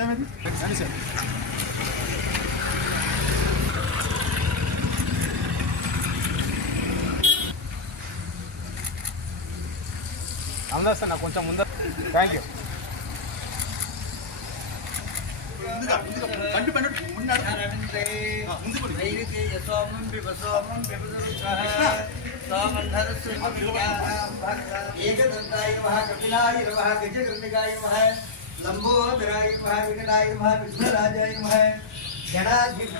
Madam ఇది రండి sir. అందరు సార్ నాకు కొంచెం ముందర. Thank you. एकदंताय नमः, कपिलाय नमः, गजकर्णिकाय नमः, लंबोदराय नमः, विकटाय नमः, विघ्नराजाय नमः, गणाधिप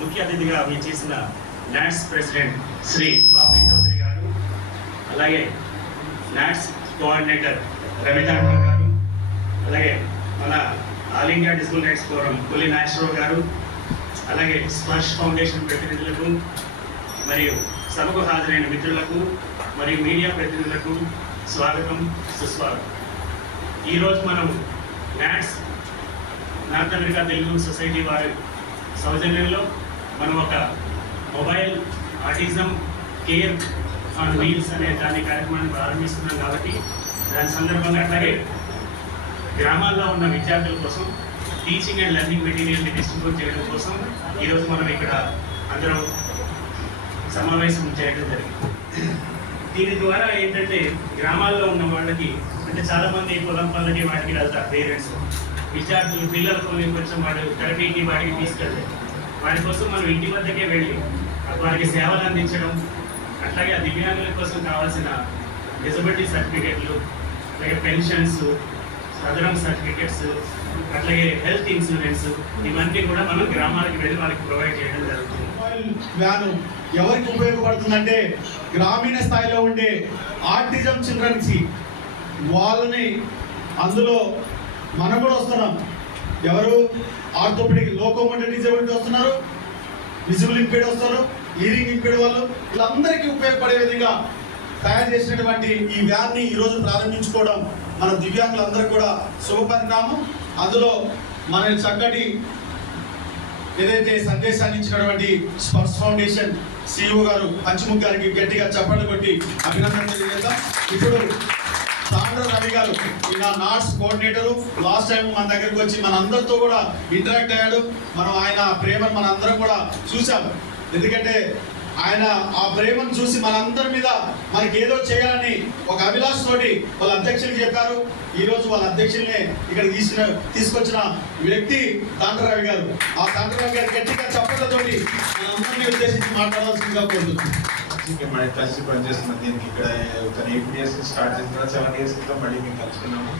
ముఖ్య అతిథిగా విచ్చేసిన నాట్స్ ప్రెసిడెంట్ శ్రీ బాబీ చౌదరి గారు, అలాగే నాట్స్ కోఆర్డినేటర్ రవితాండ్ర గారు, అలాగే మన all India digital rights forum పులి నాగేశ్వరరావు గారు, అలాగే స్పర్శ్ ఫౌండేషన్ ప్రతినిధులకు మరియు సభకు హాజరైన మిత్రులకు మరియు మీడియా ప్రతినిధులకు స్వాగతం, సుస్వాగతం. ఈరోజు మనం NATS North America Telugu society వారి సౌజన్యంలో మనం ఒక mobile autism care on wheels అనే దాని కార్యక్రమాన్ని ప్రారంభిస్తున్నాం. కాబట్టి దాని సందర్భంగా అట్లాగే గ్రామాల్లో ఉన్న విద్యార్థుల కోసం టీచింగ్ అండ్ లెర్నింగ్ మెటీరియల్ని డిస్ట్రిబ్యూట్ చేయడం కోసం ఈరోజు మనం ఇక్కడ అందరం సమావేశం చేయడం జరిగింది. దీని ద్వారా ఏంటంటే గ్రామాల్లో ఉన్న వాళ్ళకి అంటే చాలామంది పొలం పనులకి వాటికి వెళ్తారు పేరెంట్స్, విద్యార్థులు పిల్లలకు కొంచెం వాడు థెరపీకి వాటికి తీసుకెళ్తారు. వాటి కోసం మనం ఇంటి వద్దకే వెళ్ళి వారికి సేవలు అందించడం, అట్లాగే ఆ దివ్యాంగుల కోసం కావాల్సిన డిజబిలిటీ సర్టిఫికెట్లు, అలాగే పెన్షన్స్, సదరం సర్టిఫికెట్స్, అట్లాగే హెల్త్ ఇన్సూరెన్స్, ఇవన్నీ కూడా మనం గ్రామాలకు వెళ్ళి వాళ్ళకి ప్రొవైడ్ చేయడం జరుగుతుంది. మొబైల్ వ్యాను ఎవరికి ఉపయోగపడుతుందంటే గ్రామీణ స్థాయిలో ఉండే ఆర్టిజం చిల్డ్రన్స్కి, వాళ్ళని అందులో మనం కూడా వస్తున్నాం. ఎవరు ఆర్థోపెడిక్ లోకోమోటర్ డిజబిలిటీ వస్తున్నారు, విజిబుల్ ఇంపేర్డ్ వస్తారు, హియరింగ్ ఇంపేర్డ్ వాళ్ళు, వీళ్ళందరికీ ఉపయోగపడే విధంగా తయారు చేసినటువంటి ఈ వ్యాన్ని ఈరోజు ప్రారంభించుకోవడం మన దివ్యాంగులందరికీ కూడా శుభపరిణామం. అందులో మన చక్కటి ఏదైతే సందేశాన్ని ఇచ్చినటువంటి స్పర్శ్ ఫౌండేషన్ సిఇఓ గారు పంచముఖ్ గారికి గట్టిగా చప్పట్లు కొట్టి అభినందనలు తెలియజేద్దాం. ఇప్పుడు సాండ్ర రవి గారు ఈయన నాట్స్ కోఆర్డినేటరు, లాస్ట్ టైం మన దగ్గరికి వచ్చి మన అందరితో కూడా ఇంటరాక్ట్ అయ్యాడు. మనం ఆయన ప్రేమను మన అందరం కూడా చూసాము. ఎందుకంటే ఆయన ఆ ప్రేమను చూసి మనందరి మీద మనకి ఏదో చేయాలని ఒక అభిలాష్ తోటి వాళ్ళ అధ్యక్షులకు చెప్పారు. ఈరోజు వాళ్ళ అధ్యక్షుల్ని ఇక్కడ తీసుకొచ్చిన వ్యక్తి తాండ్రరావి గారు. ఆ తాండ్రరావి గారు గట్టిగా చప్పట్లతోటి మనందరినీ ఉద్దేశించి మాట్లాడాల్సిందిగా కోరుతున్నాం. మన కలిసి పనిచేస్తున్న దీనికి ఇక్కడ ఒక 8 years స్టార్ట్ చేసిన 7 years క్రితం మళ్ళీ మేము కలుసుకున్నాము.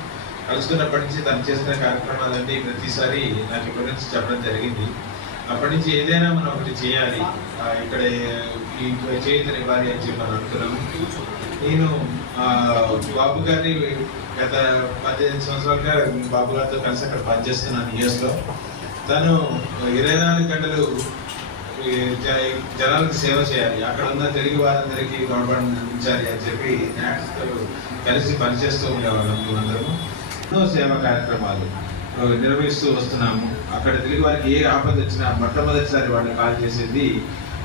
కలుసుకున్నప్పటి నుంచి తను చేసిన కార్యక్రమాలన్నీ ప్రతిసారి నాకు ఇక్కడి నుంచి చెప్పడం జరిగింది. అప్పటి నుంచి ఏదైనా మనం ఒకటి చేయాలి, ఇక్కడ ఈ చేతులు ఇవ్వాలి అని చెప్పి మనం అనుకున్నాము. నేను బాబు గారిని గత 18 సంవత్సరాలుగా బాబు గారితో కలిసి అక్కడ పనిచేస్తున్నాను యూఎస్లో. తను 24 గంటలు జనాలకు సేవ చేయాలి, అక్కడ ఉన్న తెలుగు వారందరికీ గొడవడించాలి అని చెప్పి నాట్స్తో కలిసి పనిచేస్తూ ఉండేవాళ్ళం. మేమందరము ఎన్నో సేవా కార్యక్రమాలు నిర్వహిస్తూ వస్తున్నాము. అక్కడ తెలుగు వారికి ఏ ఆపద వచ్చినా మొట్టమొదటిసారి వాళ్ళు కాల్ చేసేది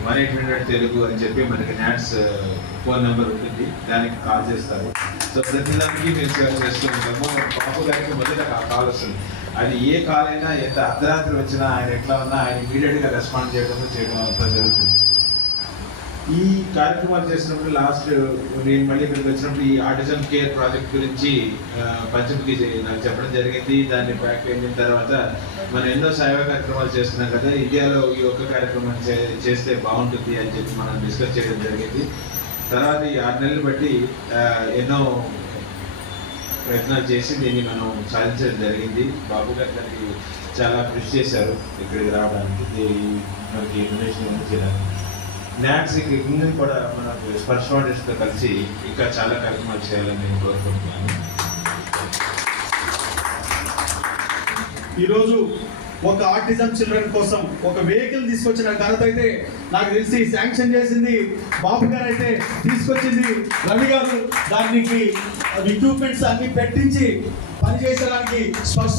1-800 తెలుగు అని చెప్పి మనకి నాట్స్ ఫోన్ నెంబర్ ఉంటుంది, దానికి కాల్ చేస్తారు. సో ప్రతిదానికి మేము సేవ చేస్తూ ఉంటాము. బాబు గారికి మొదట కాల్ వస్తుంది. అది ఏ కాల్ అయినా ఎంత అర్ధరాత్రి వచ్చినా ఆయన ఎట్లా ఉన్నా ఆయన ఇమీడియట్గా రెస్పాండ్ చేయడం అంతా జరుగుతుంది. ఈ కార్యక్రమాలు చేసినప్పుడు లాస్ట్ నేను మళ్ళీ ఇక్కడికి వచ్చినప్పుడు ఈ ఆటిజం కేర్ ప్రాజెక్ట్ గురించి పంచముఖి నాకు చెప్పడం జరిగింది. దాన్ని బ్యాక్ అయిన తర్వాత మనం ఎన్నో సేవా కార్యక్రమాలు చేస్తున్నాం కదా, ఇండియాలో ఈ ఒక్క కార్యక్రమం చేస్తే బాగుంటుంది అని చెప్పి మనం డిస్కస్ చేయడం జరిగింది. తర్వాత ఈ 6 నెలలు బట్టి ఎన్నో ప్రయత్నాలు చేసి దీన్ని మనం సాధించడం జరిగింది. బాబు గారు దానికి చాలా కృషి చేశారు ఇక్కడికి రావడానికి, మనకి ఇన్ఫర్మేషన్ ఇచ్చేదాన్ని. నాట్స్ ఇంకా కూడా మన స్పర్శ్ ఫౌండేషన్తో కలిసి ఇంకా చాలా కార్యక్రమాలు చేయాలని నేను కోరుకుంటున్నాను. ఈరోజు ఒక ఆర్టిజం చిల్డ్రన్ కోసం ఒక వెహికల్ తీసుకొచ్చిన ఘనత అయితే నాకు తెలిసి శాంక్షన్ చేసింది బాబు గారు, అయితే తీసుకొచ్చింది రవి గారు. దానికి ఎక్విప్మెంట్స్ అన్ని పెట్టించి పనిచేయడానికి స్పర్శ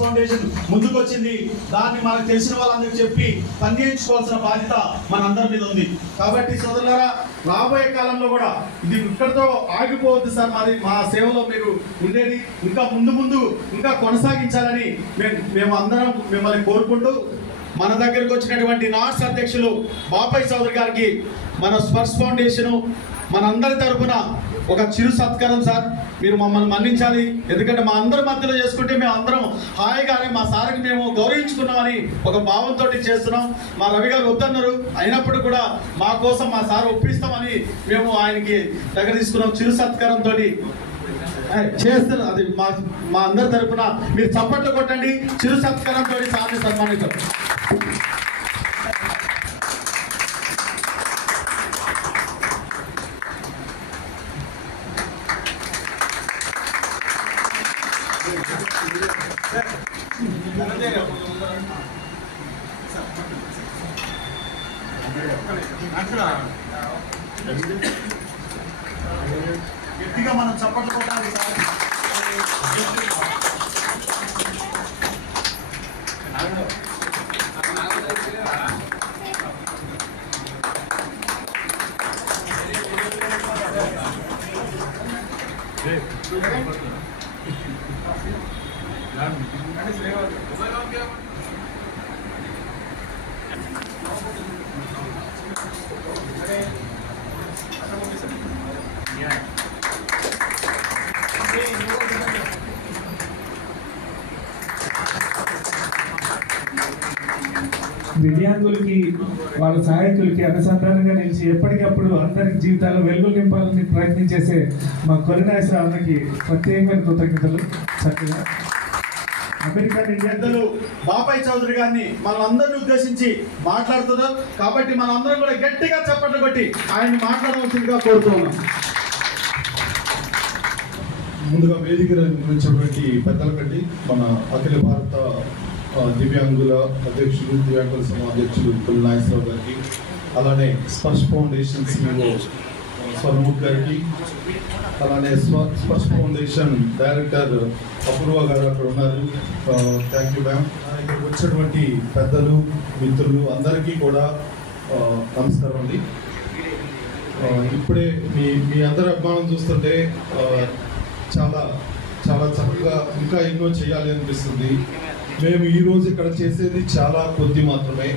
ఫౌండేషన్ ముందుకు వచ్చింది. దాన్ని మనకు తెలిసిన వాళ్ళందరికీ చెప్పి పని చేయించుకోవాల్సిన బాధ్యత మనందరి మీద ఉంది. కాబట్టి సోదరులారా, రాబోయే కాలంలో కూడా ఇది ఇక్కడితో ఆగిపోవద్దు సార్. మా సేవలో మీరు ఉండేది ఇంకా ముందు ఇంకా కొనసాగించాలని మేము అందరం మిమ్మల్ని కోరుకుంటూ, మన దగ్గరకు వచ్చినటువంటి నాట్స్ అధ్యక్షులు బాపయ్య చౌదరి గారికి మన స్పర్శ ఫౌండేషన్ మనందరి తరఫున ఒక చిరు సత్కారం సార్. మీరు మమ్మల్ని మన్నించాలి, ఎందుకంటే మా అందరి మధ్యలో చేసుకుంటే మేము అందరం హాయిగానే మా సార్కి మేము గౌరవించుకున్నామని ఒక భావంతో చేస్తున్నాం. మా రవి గారు వద్దన్నారు, అయినప్పుడు కూడా మా కోసం మా సార్ ఒప్పిస్తామని మేము ఆయనకి దగ్గర తీసుకున్నాం. చిరు సత్కారంతో చేస్తారు. అది మా అందరి తరఫున మీరు చప్పట్లు కొట్టండి. చిరు సత్కారంతో సార్ని సన్మానిస్తాం. గట్టిగా మనం చప్పట్లు కొట్టాలి సార్. దివ్యాంగులకి వాళ్ళ సహాయకులకి అనుసంధానంగా నిలిచి ఎప్పటికప్పుడు అందరి జీవితాల్లో వెలుగులు నింపాలని ప్రయత్నించేసే మా కొలినాయసరావు అన్నకి ప్రత్యేకమైన కృతజ్ఞతలు. చక్కగా అమెరికన్ పెద్దలు బాపయ్య చౌదరి గారిని మనందరిని ఉద్దేశించి మాట్లాడుతున్నారు కాబట్టి మనందరం కూడా గట్టిగా చప్పట్లు కొట్టి ఆయన్ని మాట్లాడవలసిందిగా కోరుతున్నాం. ముందుగా వేదిక గురించినటువంటి పెద్దలకండి, మన అఖిల భారత దివ్యాంగుల అధ్యక్షులు, దివ్యాంగుల సమాజ అధ్యక్షులు కొలినాయసరావు గారికి, అలానే స్పర్శ ఫౌండేషన్ CEO స్వర్ణముఖ్ గారికి, అలానే స్పర్శ ఫౌండేషన్ డైరెక్టర్ అపూర్వ గారు అక్కడ ఉన్నారు. Thank you ma'am. ఇక్కడికి వచ్చినటువంటి పెద్దలు, మిత్రులు అందరికీ కూడా నమస్కారం అండి. ఇప్పుడే మీ అందరి అభిమానం చూస్తుంటే చాలా చాలా చక్కగా ఇంకా ఎన్నో చేయాలి అనిపిస్తుంది. మేము ఈరోజు ఇక్కడ చేసేది చాలా కొద్ది మాత్రమే,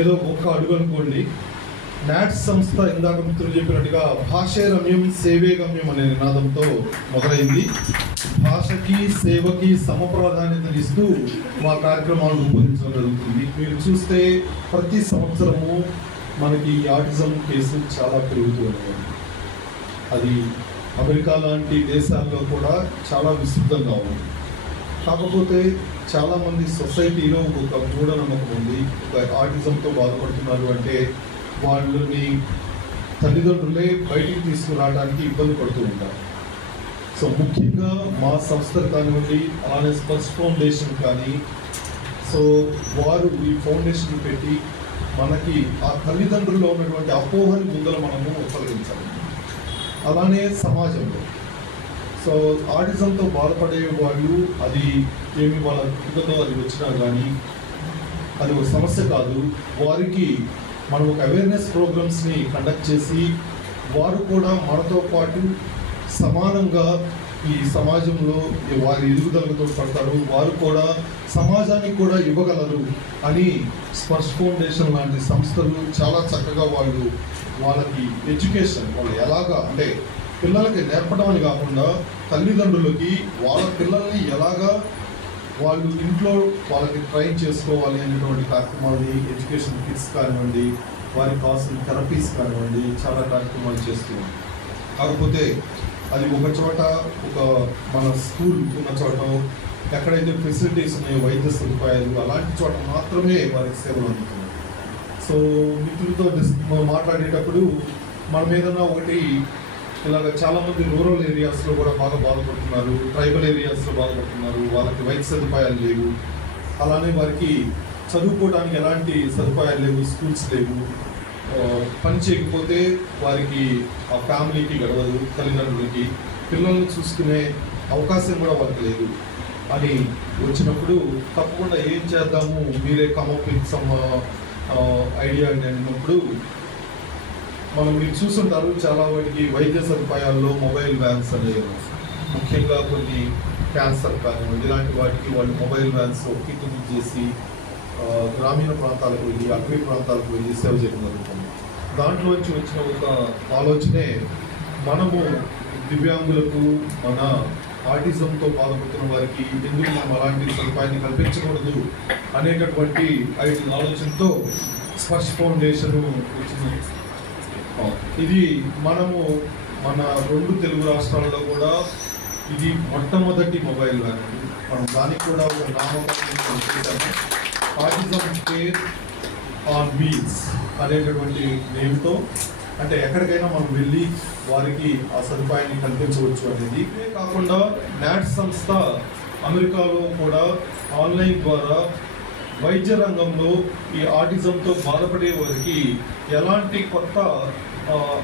ఏదో ఒక్క అడుగు అనుకోండి. నాట్స్ సంస్థ ఇందాక మిత్రులు చెప్పినట్టుగా భాషే రమ్యం సేవే గమ్యం అనే నినాదంతో మొదలైంది. భాషకి సేవకి సమప్రాధాన్యతనిస్తూ మా కార్యక్రమాలు రూపొందించడం జరుగుతుంది. మీరు చూస్తే ప్రతి సంవత్సరము మనకి ఆటిజం కేసులు చాలా పెరుగుతూ ఉన్నాయి. అది అమెరికా లాంటి దేశాల్లో కూడా చాలా విస్తృతంగా ఉంది. కాకపోతే చాలామంది సొసైటీలో ఒక మూఢనమ్మకం ఉంది. ఒక ఆటిజంతో బాధపడుతున్నారు అంటే వాళ్ళని తల్లిదండ్రులే బయటికి తీసుకురావడానికి ఇబ్బంది పడుతూ ఉంటారు. సో ముఖ్యంగా మా సంస్థ కానివ్వండి, అలానే స్పర్శ ఫౌండేషన్ కానీ, సో వారు ఈ ఫౌండేషన్ పెట్టి మనకి ఆ తల్లిదండ్రుల్లో ఉన్నటువంటి అపోహని ముందర మనము ఉపయోగించాలి. అలానే సమాజంలో సో ఆటిజంతో బాధపడే వాళ్ళు అది ఏమి వాళ్ళ కుటుంబంలో అది వచ్చినా కానీ అది ఒక సమస్య కాదు. వారికి మనం ఒక అవేర్నెస్ ప్రోగ్రామ్స్ని కండక్ట్ చేసి వారు కూడా మనతో పాటు సమానంగా ఈ సమాజంలో వారి ఎదుగుదలతో పడతారు, వారు కూడా సమాజానికి కూడా ఇవ్వగలరు అని స్పర్శ ఫౌండేషన్ లాంటి సంస్థలు చాలా చక్కగా వాళ్ళకి ఎడ్యుకేషన్ వాళ్ళు ఎలాగా అంటే పిల్లలకి నేర్పడం అని కాకుండా తల్లిదండ్రులకి వాళ్ళ పిల్లల్ని ఎలాగా వాళ్ళు ఇంట్లో వాళ్ళకి ట్రైన్ చేసుకోవాలి అనేటువంటి కార్యక్రమాలని, ఎడ్యుకేషన్ కిట్స్ కానివ్వండి, వారికి కావాల్సిన థెరపీస్ కానివ్వండి, చాలా కార్యక్రమాలు చేస్తున్నాం. కాకపోతే అది ఒక చోట ఒక మన స్కూల్ ఉన్న చోట ఎక్కడైతే ఫెసిలిటీస్ ఉన్నాయో వైద్య సదుపాయాలు అలాంటి చోట మాత్రమే వారికి సేవలు అందుతున్నాయి. సో మిత్రులతో మాట్లాడేటప్పుడు మనం ఏదన్నా ఒకటి ఇలాగ చాలామంది రూరల్ ఏరియాస్లో కూడా బాగా బాధపడుతున్నారు, ట్రైబల్ ఏరియాస్లో బాధపడుతున్నారు, వాళ్ళకి వైద్య సదుపాయాలు లేవు. అలానే వారికి చదువుకోవడానికి ఎలాంటి సదుపాయాలు లేవు, స్కూల్స్ లేవు. పని చేయకపోతే వారికి ఆ ఫ్యామిలీకి గడవదు, తల్లిదండ్రులకి పిల్లల్ని చూసుకునే అవకాశం కూడా వారికి లేదు అని వచ్చినప్పుడు తప్పకుండా ఏం చేద్దాము, మీరే కమప్ విత్ సమ్ ఐడియా అని అన్నప్పుడు మీరు చూస్తుంటారు చాలా వాటికి వైద్య సదుపాయాల్లో మొబైల్ వ్యాన్స్ అనేవి, ముఖ్యంగా కొన్ని క్యాన్సర్ కానివ్వండి ఇలాంటి వాటికి వాళ్ళు మొబైల్ వ్యాన్స్ కిట్ చేసి గ్రామీణ ప్రాంతాలకు వెళ్ళి అటవీ ప్రాంతాలకు వెళ్ళి సేవ చేయడం జరుగుతుంది. దాంట్లోంచి వచ్చిన ఒక ఆలోచనే మనము దివ్యాంగులకు, మన ఆటిజంతో బాధపడుతున్న వారికి ఎందుకు మనం అలాంటి సదుపాయాన్ని కల్పించకూడదు అనేటటువంటి ఆలోచనతో స్పర్శ్ ఫౌండేషన్ వచ్చింది. ఇది మనము మన 2 తెలుగు రాష్ట్రాల్లో కూడా ఇది మొట్టమొదటి మొబైల్ వ్యాన్ అండి. మనం దానికి కూడా ఒక నామకరణం చేశాము, ఆటిజం కేర్ ఆన్ వీల్స్ అనేటటువంటి నేమ్తో. అంటే ఎక్కడికైనా మనం వెళ్ళి వారికి ఆ సదుపాయాన్ని కల్పించవచ్చు అనేది. ఇదే కాకుండా నాట్స్ సంస్థ అమెరికాలో కూడా ఆన్లైన్ ద్వారా వైద్య రంగంలో ఈ ఆటిజంతో బాధపడే వారికి ఎలాంటి కొత్త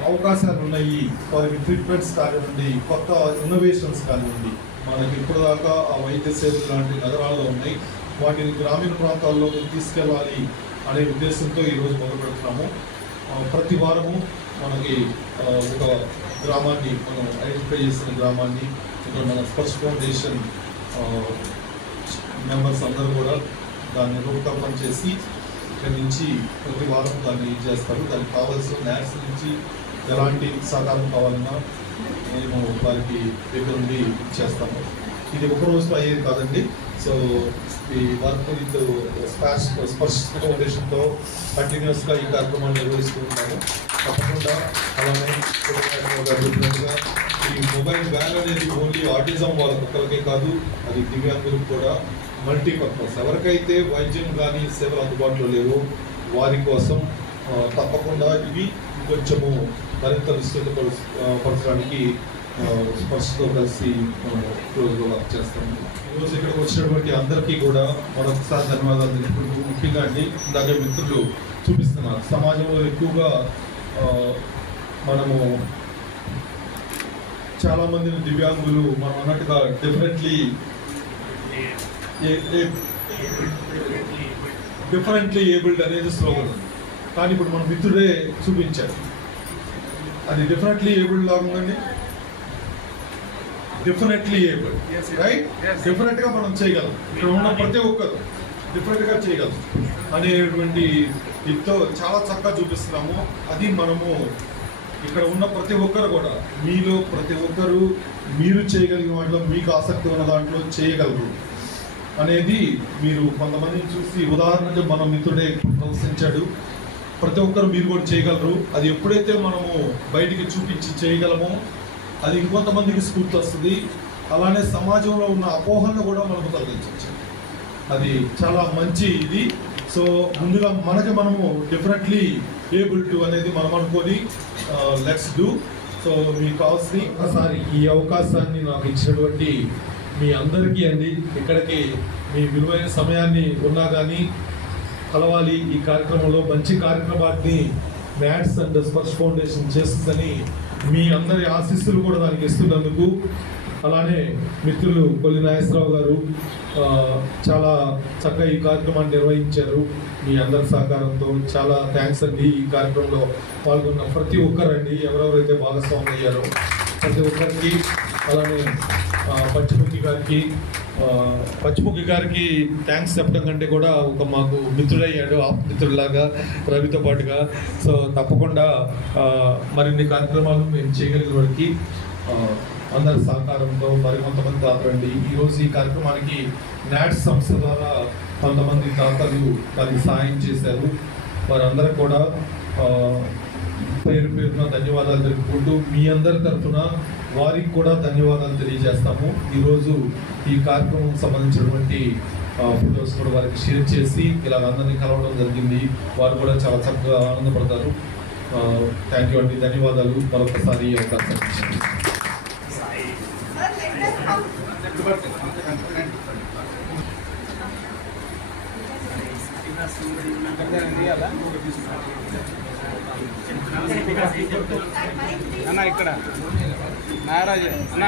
అవకాశాలు ఉన్నాయి, వారికి ట్రీట్మెంట్స్ కానివ్వండి, కొత్త ఇన్నోవేషన్స్ కానివ్వండి, మనకి ఇప్పుడు దాకా ఆ వైద్య సేవలు లాంటి నగరాల్లో ఉన్నాయి, వాటిని గ్రామీణ ప్రాంతాల్లోకి తీసుకెళ్ళాలి అనే ఉద్దేశంతో ఈరోజు మొదలు పెడుతున్నాము. ప్రతి వారము మనకి ఒక గ్రామాన్ని మనం ఐడెంటిఫై చేసిన గ్రామాన్ని ఇక్కడ మన స్పర్శ్ ఫౌండేషన్ మెంబర్స్ అందరూ కూడా దాన్ని రూపకల్పన చేసి ఇక్కడి నుంచి ప్రతి వారం దాన్ని చేస్తారు. దానికి కావాల్సిన న్యాస్ నుంచి ఎలాంటి సహకారం కావాలన్నా మేము వారికి దగ్గర నుండి చేస్తాము. ఇది ఒక రోజులో అయ్యేది కాదండి. సో ఈ వర్క్ విత్ స్పర్శ్ ఫౌండేషన్తో కంటిన్యూస్గా ఈ కార్యక్రమాన్ని నిర్వహిస్తూ ఉంటాము. తప్పకుండా అలానే చెప్పినట్టుగా ఈ మొబైల్ వ్యాన్ అనేది ఓన్లీ ఆటిజం వాళ్ళ ఒక్కరికే కాదు, అది దివ్యాంగులకు కూడా మల్టీపర్పస్. ఎవరికైతే వైద్యం కానీ సేవలు అందుబాటులో లేవో వారి కోసం తప్పకుండా ఇవి కొంచెము మరింత విస్తృతపరచడానికి స్పర్శతో కలిసి క్లోజ్గా వర్క్ చేస్తాము. ఈరోజు ఇక్కడికి వచ్చినటువంటి అందరికీ కూడా మరొకసారి ధన్యవాదాలు తెలుపుకుంటూ, ముఖ్యంగా అండి ఇందాకే మిత్రులు చూపిస్తున్నారు, సమాజంలో ఎక్కువగా మనము చాలామందిని దివ్యాంగులు మనం అన్నట్టుగా డిఫరెంట్లీ ఏబుల్డ్ అనేది స్లోగన్ ఉంది. కానీ ఇప్పుడు మన మిత్రుడే చూపించారు, అది డెఫినెట్లీ ఏబుల్డ్ లాగా ఉందండి. Definitely abled, right? డెఫినెట్గా మనం చేయగలం, ఇక్కడ ఉన్న ప్రతి ఒక్కరు డెఫినెట్గా చేయగలం అనేటువంటి దీంతో చాలా చక్కగా చూపిస్తున్నాము. అది మనము ఇక్కడ ఉన్న ప్రతి ఒక్కరు కూడా, మీలో ప్రతి ఒక్కరు మీరు చేయగలిగిన వాటిలో మీకు ఆసక్తి ఉన్న దాంట్లో చేయగలరు అనేది మీరు కొంతమందిని చూసి, ఉదాహరణకు మన మిత్రుడే ప్రదర్శించాడు, ప్రతి ఒక్కరు మీరు కూడా చేయగలరు. అది ఎప్పుడైతే మనము బయటికి చూపించి చేయగలమో అది ఇంకొంతమందికి స్ఫూర్తి వస్తుంది. అలానే సమాజంలో ఉన్న అపోహలను కూడా మనకు తొలగించవచ్చు. అది చాలా మంచి ఇది. సో ముందుగా మనకి మనము డెఫినెట్లీ ఏబుల్ టు అనేది మనం అనుకొని లెట్స్ డూ. సో మీకు కావాల్సిన ఒకసారి ఈ అవకాశాన్ని నాకు ఇచ్చినటువంటి మీ అందరికీ అండి, ఇక్కడికి మీ విలువైన సమయాన్ని ఉన్నా కానీ కలవాలి. ఈ కార్యక్రమంలో మంచి కార్యక్రమాన్ని మ్యాట్స్ అండ్ స్పర్శ్ ఫౌండేషన్ చేస్తుందని మీ అందరి ఆశీస్సులు కూడా దానికి ఇస్తున్నందుకు, అలానే మిత్రులు కొల్లి నాగేశ్వరరావు గారు చాలా చక్కగా ఈ కార్యక్రమాన్ని నిర్వహించారు. మీ అందరి సహకారంతో చాలా థ్యాంక్స్ అండి. ఈ కార్యక్రమంలో పాల్గొన్న ప్రతి ఒక్కరండి, ఎవరెవరైతే భాగస్వామి అయ్యారో ప్రతి ఒక్కరికి, అలానే పచ్చిముఖి గారికి థ్యాంక్స్ చెప్పడం కంటే కూడా ఒక మాకు మిత్రుడయ్యాడు, మిత్రుడిలాగా రవితో పాటుగా. సో తప్పకుండా మరిన్ని కార్యక్రమాలు మేము చేయగలిగిన వారికి అందరి సహకారంతో మరికొంతమంది దాతరండి. ఈరోజు ఈ కార్యక్రమానికి నాట్స్ సంస్థ ద్వారా కొంతమంది దాతలు దానికి సహాయం చేశారు. వారందరూ కూడా పేరు పేరున ధన్యవాదాలు తెలుపుకుంటూ మీ అందరి తరఫున వారికి కూడా ధన్యవాదాలు తెలియజేస్తాము. ఈరోజు ఈ కార్యక్రమం సంబంధించినటువంటి ఫొటోస్ కూడా వారికి షేర్ చేసి ఇలా అందరినీ కలవడం జరిగింది. వారు కూడా చాలా చక్కగా ఆనందపడతారు. థ్యాంక్ యూ అండి, ధన్యవాదాలు. మరొకసారి అవకాశం ఇచ్చింది. అన్న ఇక్కడ నాగరాజు అన్న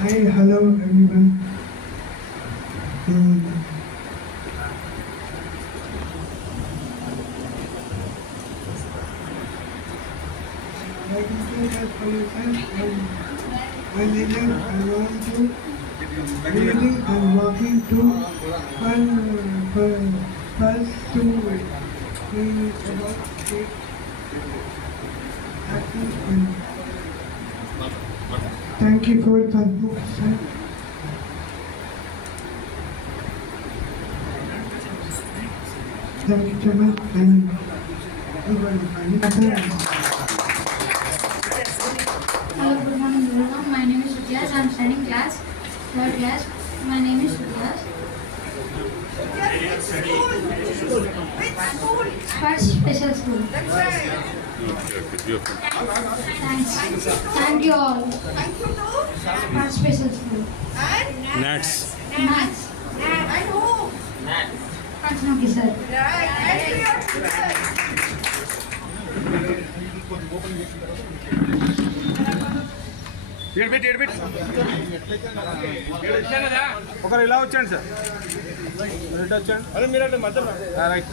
Hi, hello everyone. Like I said, as pollution, I'm walking to first to about state actions and thank you for the question. Thank you so much. And Hello, good morning everyone. My name is Sutiyas. I am studying class 3rd class. My name is Sutiyas. First special school. Thanks. Thank you all. First special school. Nats. Maths. And who? Thanks, Noki sir. ఒకరు ఇలా వచ్చాండి sir ఇటు వచ్చాండి అదే మీరు అంటే మధ్యలో right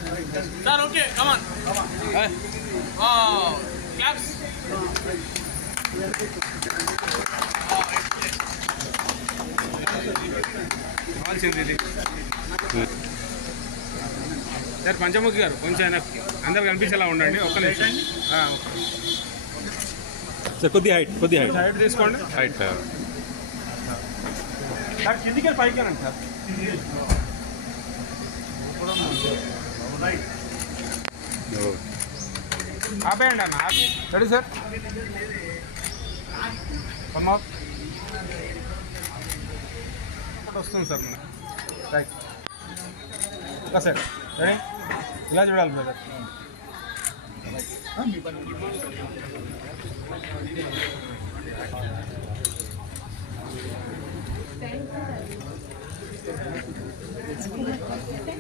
sir okay come on claps కావాల్సింది ఇది sir Panchamukhi గారు కొంచెం అందరు కనిపించేలా ఉండండి ఒక్క నిమిషం సార్ కొద్ది హైట్ హైట్ తీసుకోండి హైట్ సార్ కిందికి పైకి రండి సార్ ఆపేయండి అన్న రెడీ సార్ వస్తుంది సార్ మన రైట్ ఇలా సార్ రెడీ ఇలా చూడాలి బ్రదర్ Thank you.